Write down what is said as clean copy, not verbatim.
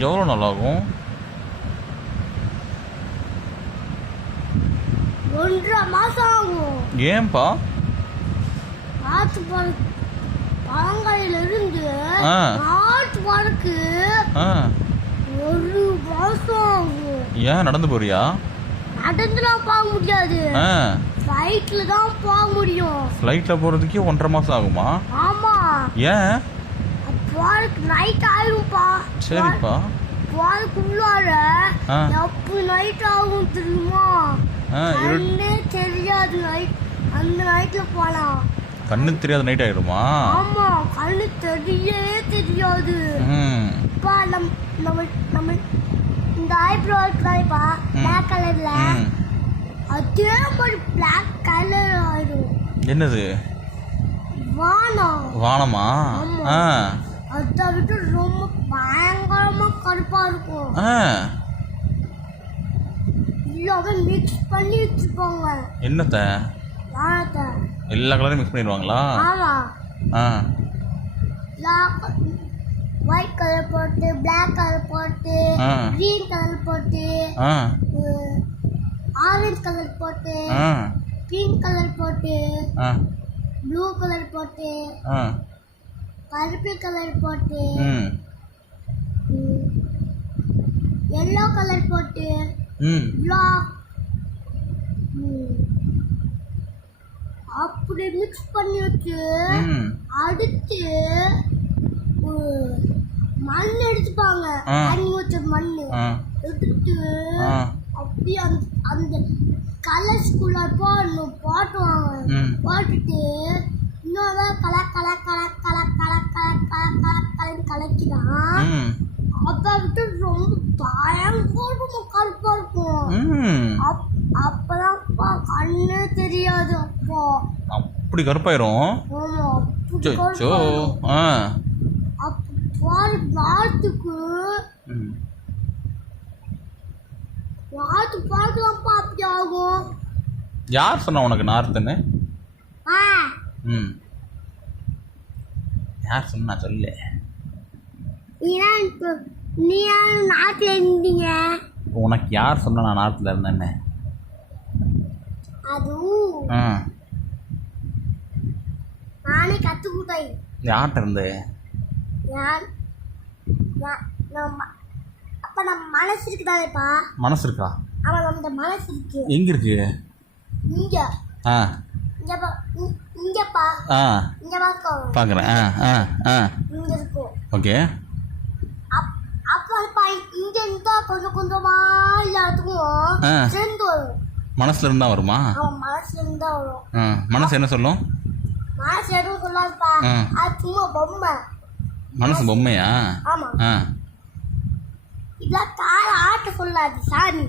எவ்வளோ நாள் ஆகும்? 1.5 மாசம் ஆகும். ஏன்பா? ஆத்து பழங்காயில இருந்து ஆத்து பழக்கு 1 மாசம் ஆகும். ஏன் நடந்து போறியா? நடந்துலாம் போக முடியாது, ஃப்ளைட்ல தான் போக முடியும். ஃப்ளைட்ல போறதுக்கே 1.5 மாசம் ஆகுமா? ஆமா. ஏன்? போறதுக்கு நைட் ஆயிரும்பா. சரிப்பா. போறதுக்குள்ளார எப்போ நைட் ஆகும் தெரியுமா? கண்ணே தெரியாது. நைட் அந்த நைட்ல போலாம். கண்ணு தெரியாத நைட் ஆயிடுமா? ஆமா, கண்ணு தெரியவே தெரியாது. இப்ப நம்ம இந்த ஐப்ரோ இருக்குதாப்பா பிளாக் கலர்ல, அதே மாதிரி பிளாக் கலர் ஆயிடும். என்னது? வானம். வானமா? அதை விட்டு ரொம்ப பயங்கரமா கருப்பா இருக்கும். எல்லாமே மிக்ஸ் பண்ணி வச்சிருப்பாங்க. என்னத்த? வானத்தை எல்லா கலரையும் மிக்ஸ் பண்ணிடுவாங்களா? ஆமா. ஒயிட் கலர் போட்டு, பிளாக் கலர் போட்டு, கிரீன் கலர் போட்டு, ஆரஞ்சு கலர் போட்டு, பிங்க் கலர் போட்டு, ப்ளூ கலர் போட்டு, பர்பிள் கலர் போட்டு, எல்லோ கலர் போட்டு, அப்படி மிக்ஸ் பண்ணி வச்சு அடுத்து மண் எடுத்துப்பாங்க. தண்ணி ஊற்ற மண் எடுத்து அப்படி அந்த கலர்ஸ்குள்ள போடணும். போட்டுவாங்க. போட்டுட்டு இன்னொரு colour colour colour colour colour colour colour colour colour கலக்கிதான் அப்ப விட்டு ரொம்ப பயங்கரமா கருப்பா இருக்கும். அப்பதான் கண்ணே தெரியாது. அப்படி கருப்பாயிரும். நாத்துக்கு அப்படி ஆகும். யார் சொன்னா உனக்கு நார்த்துன்னு? யார் சொன்னா சொல்லு. நீ நாட்டுல இருந்தீங்க. உனக்கு யார் சொன்னா நான் நாட்டுல இருந்தேன்னு? அதுவும் நானே கத்துக்கிட்டேன். யார்கிட்ட இருந்து? அப்ப நம்ம மனசு இருக்குதாப்பா. மனசு இருக்கா? ஆமா, நம்ம மனசு இருக்கு. எங்க இருக்கு? இங்க. இங்கப்பா. இங்க பாக்குறேன். இங்க இருக்கும். ஓகே. அப்பா இங்க இருந்தா கொஞ்சம் கொஞ்சமா எல்லாத்துக்கும் சேர்ந்து வரும். மனசுல இருந்தா வருமா? மனசுல இருந்தா வரும். மனசு என்ன சொல்லும்? மனசு எதுவும் சொல்லாதுப்பா. அது சும்மா பொம்மை. மனசு பொம்மையா? ஆமா. இதெல்லாம் கால ஆட்ட சொல்லாது சாமி.